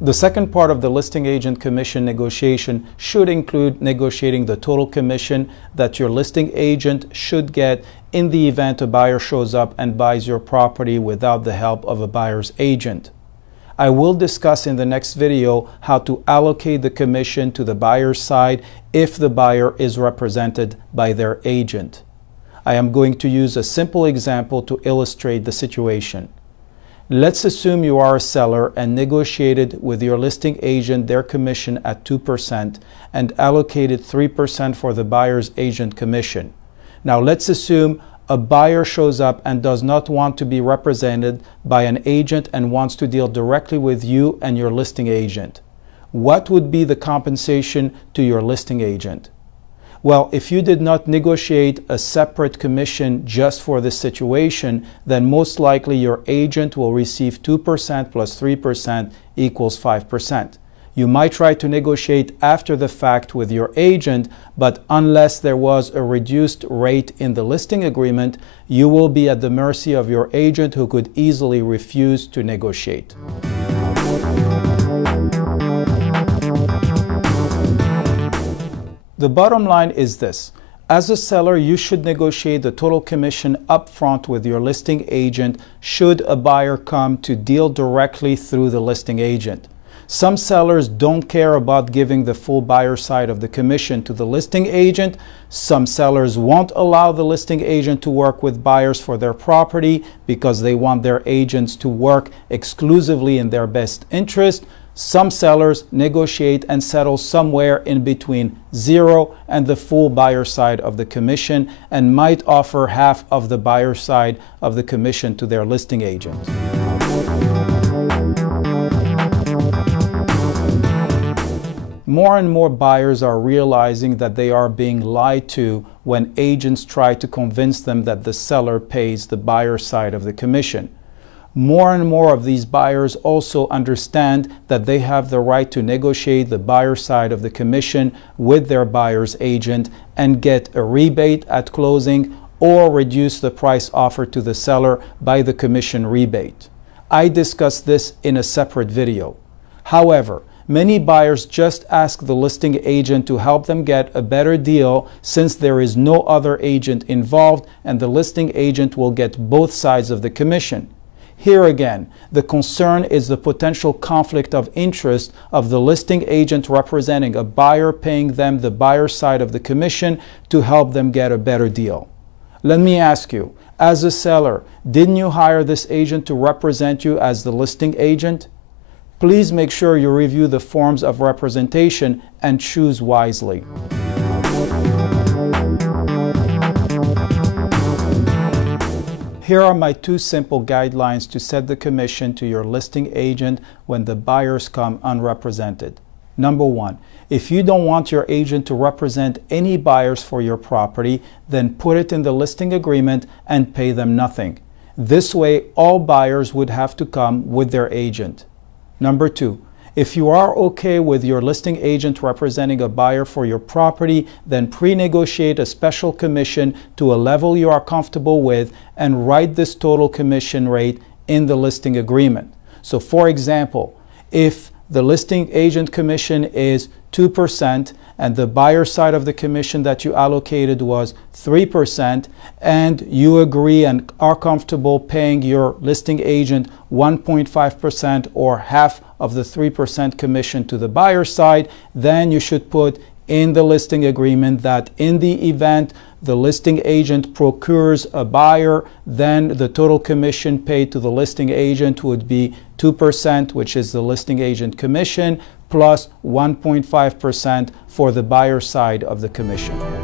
The second part of the listing agent commission negotiation should include negotiating the total commission that your listing agent should get in the event a buyer shows up and buys your property without the help of a buyer's agent. I will discuss in the next video how to allocate the commission to the buyer's side if the buyer is represented by their agent. I am going to use a simple example to illustrate the situation. Let's assume you are a seller and negotiated with your listing agent their commission at 2% and allocated 3% for the buyer's agent commission. Now let's assume a buyer shows up and does not want to be represented by an agent and wants to deal directly with you and your listing agent. What would be the compensation to your listing agent? Well, if you did not negotiate a separate commission just for this situation, then most likely your agent will receive 2% plus 3% equals 5%. You might try to negotiate after the fact with your agent, but unless there was a reduced rate in the listing agreement, you will be at the mercy of your agent who could easily refuse to negotiate. The bottom line is this. As a seller, you should negotiate the total commission upfront with your listing agent should a buyer come to deal directly through the listing agent. Some sellers don't care about giving the full buyer side of the commission to the listing agent. Some sellers won't allow the listing agent to work with buyers for their property because they want their agents to work exclusively in their best interest. Some sellers negotiate and settle somewhere in between 0 and the full buyer side of the commission and might offer half of the buyer side of the commission to their listing agent. More and more buyers are realizing that they are being lied to when agents try to convince them that the seller pays the buyer side of the commission. More and more of these buyers also understand that they have the right to negotiate the buyer side of the commission with their buyer's agent and get a rebate at closing or reduce the price offered to the seller by the commission rebate. I discussed this in a separate video. However, many buyers just ask the listing agent to help them get a better deal since there is no other agent involved and the listing agent will get both sides of the commission. Here again, the concern is the potential conflict of interest of the listing agent representing a buyer paying them the buyer side of the commission to help them get a better deal. Let me ask you, as a seller, didn't you hire this agent to represent you as the listing agent? Please make sure you review the forms of representation and choose wisely. Here are my 2 simple guidelines to set the commission to your listing agent when the buyers come unrepresented. Number 1, if you don't want your agent to represent any buyers for your property, then put it in the listing agreement and pay them nothing. This way, all buyers would have to come with their agent. Number 2, if you are okay with your listing agent representing a buyer for your property, then pre-negotiate a special commission to a level you are comfortable with and write this total commission rate in the listing agreement. So for example, if the listing agent commission is 2% and the buyer side of the commission that you allocated was 3%, and you agree and are comfortable paying your listing agent 1.5% or half of the 3% commission to the buyer side, then you should put in the listing agreement that in the event the listing agent procures a buyer, then the total commission paid to the listing agent would be 2%, which is the listing agent commission, plus 1.5% for the buyer side of the commission.